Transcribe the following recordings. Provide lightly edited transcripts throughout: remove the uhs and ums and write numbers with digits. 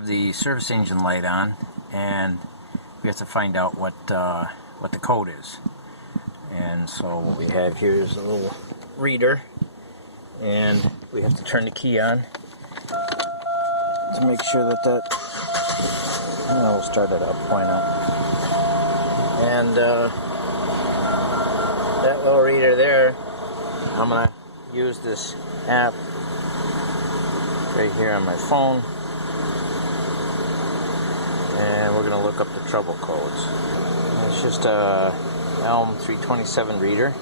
have the service engine light on, and we have to find out what the code is. And so what we have here is a little reader, and we have to turn the key on to make sure that we'll start it up, why not? And that little reader there, I'm going to use this app right here on my phone, and we're going to look up the trouble codes. It's just a Elm 327 reader,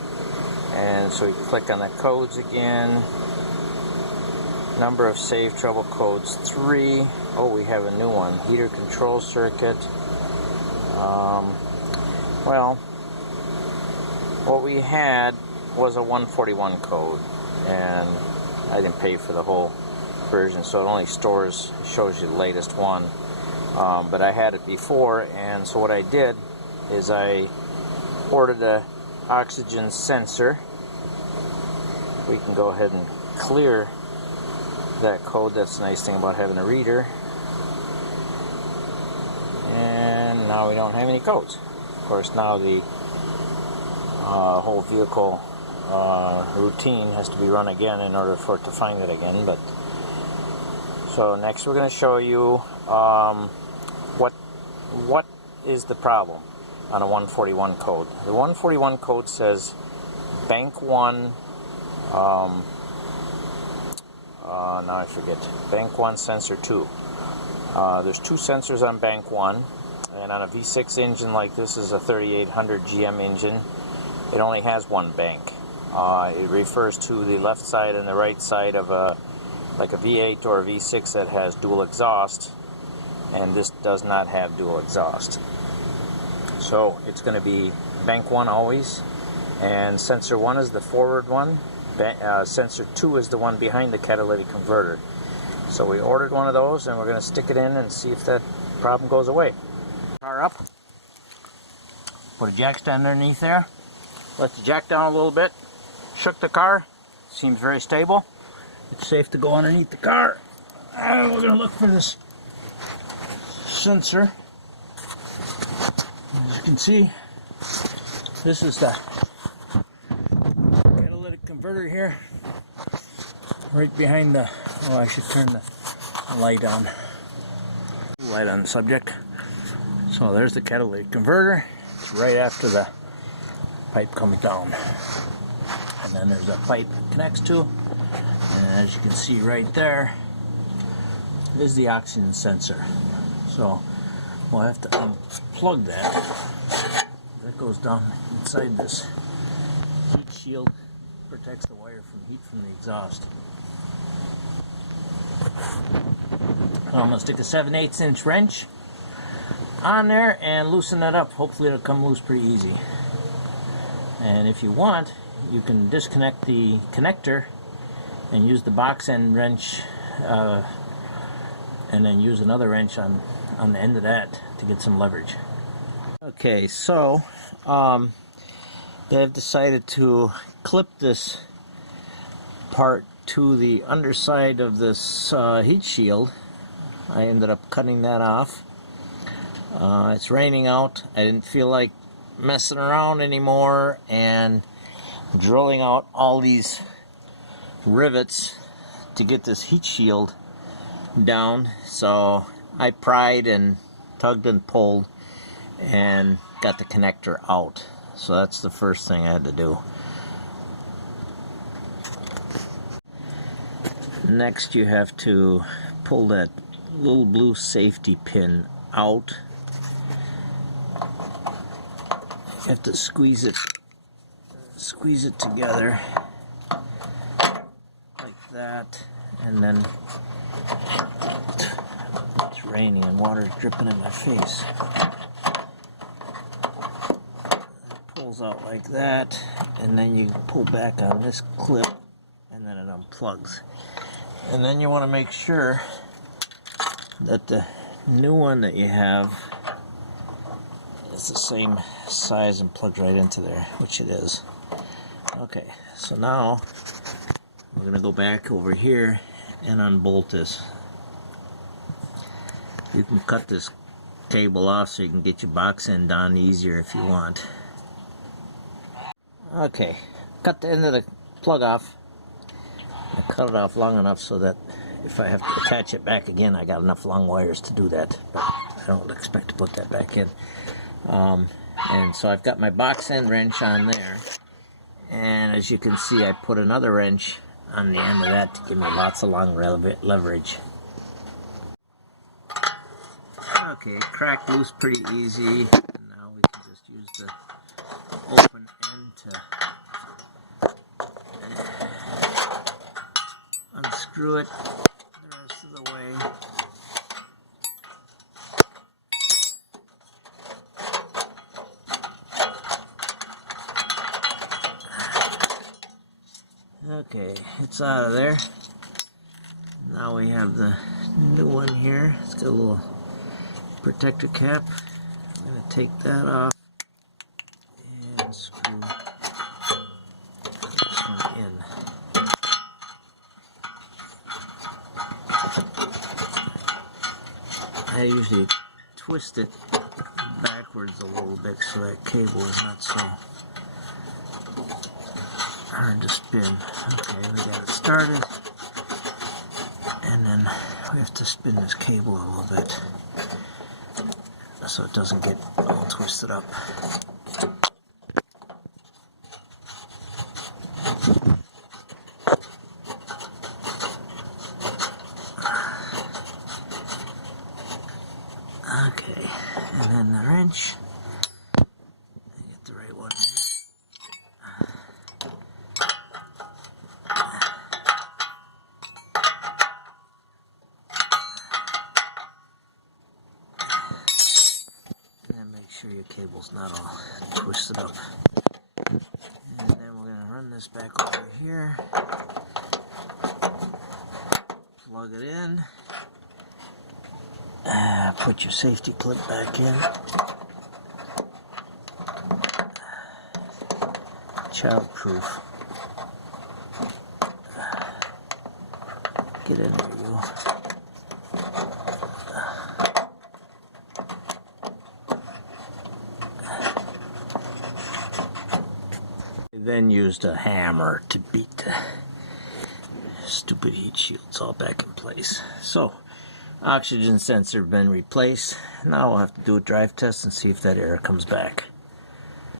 and so you click on the codes again. Number of saved trouble codes 3. Oh, we have a new one. Heater control circuit. Well, what we had was a 141 code, and I didn't pay for the whole version, so it only shows you the latest one. But I had it before, and so what I did is I ordered a oxygen sensor. We can go ahead and clear that code. That's the nice thing about having a reader. And now we don't have any codes. Of course, now the whole vehicle routine has to be run again in order for it to find it again. But so next we're going to show you what is the problem on a 141 code. The 141 code says bank 1, now I forget, bank 1 sensor 2. There's 2 sensors on bank 1, and on a V6 engine like this is a 3800 GM engine, it only has 1 bank. It refers to the left side and the right side of like a V8 or a V6 that has dual exhaust, and this does not have dual exhaust. So it's going to be bank 1 always, and sensor 1 is the forward one. Sensor 2 is the one behind the catalytic converter. So we ordered one of those, and we're going to stick it in and see if that problem goes away. Car up. Put a jack stand underneath there. Let the jack down a little bit. Shook the car. Seems very stable. It's safe to go underneath the car. And we're going to look for this sensor. As you can see, this is the catalytic converter here, right behind the, oh, I should turn the light on. Light on the subject. So there's the catalytic converter. It's right after the pipe coming down. And then there's a pipe it connects to. And as you can see right there is the oxygen sensor. So we'll have to unplug that. That goes down inside this heat shield. Protects the wire from heat from the exhaust. I'm going to stick a 7/8 inch wrench on there and loosen that up. Hopefully it'll come loose pretty easy. And if you want, you can disconnect the connector and use the box end wrench, and then use another wrench on the end of that to get some leverage. Okay, so they've decided to clip this part to the underside of this heat shield. I ended up cutting that off. It's raining out. I didn't feel like messing around anymore and drilling out all these rivets to get this heat shield down. So I pried and tugged and pulled and got the connector out. So that's the first thing I had to do. Next you have to pull that little blue safety pin out. You have to squeeze it together like that, and then it's raining and water's dripping in my face. It pulls out like that, and then you pull back on this clip, and then it unplugs. And then you want to make sure that the new one that you have is the same size and plugs right into there, which it is. Okay, so now we're going to go back over here and unbolt this. You can cut this cable off so you can get your box end on easier if you want. Okay, cut the end of the plug off. I cut it off long enough so that if I have to attach it back again, I got enough long wires to do that, but I don't expect to put that back in. And so I've got my box end wrench on there, and as you can see, I put another wrench on the end of that to give me lots of long leverage. Okay, it cracked loose pretty easy, and now we can just use the open end to unscrew it the rest of the way. Okay, it's out of there. Now we have the new one here. It's got a little protector cap. I'm going to take that off and screw this one in. I usually twist it backwards a little bit so that cable is not so hard to spin. Okay, we got it started, and then we have to spin this cable a little bit so it doesn't get all twisted up. Okay, and then the wrench. Get the right one. And make sure your cable's not all twisted up. And then we're going to run this back over here. Plug it in. Put your safety clip back in. Child-proof. Get in there, you. Then used a hammer to beat the stupid heat shields all back in place. So, oxygen sensor been replaced. Now we'll have to do a drive test and see if that error comes back.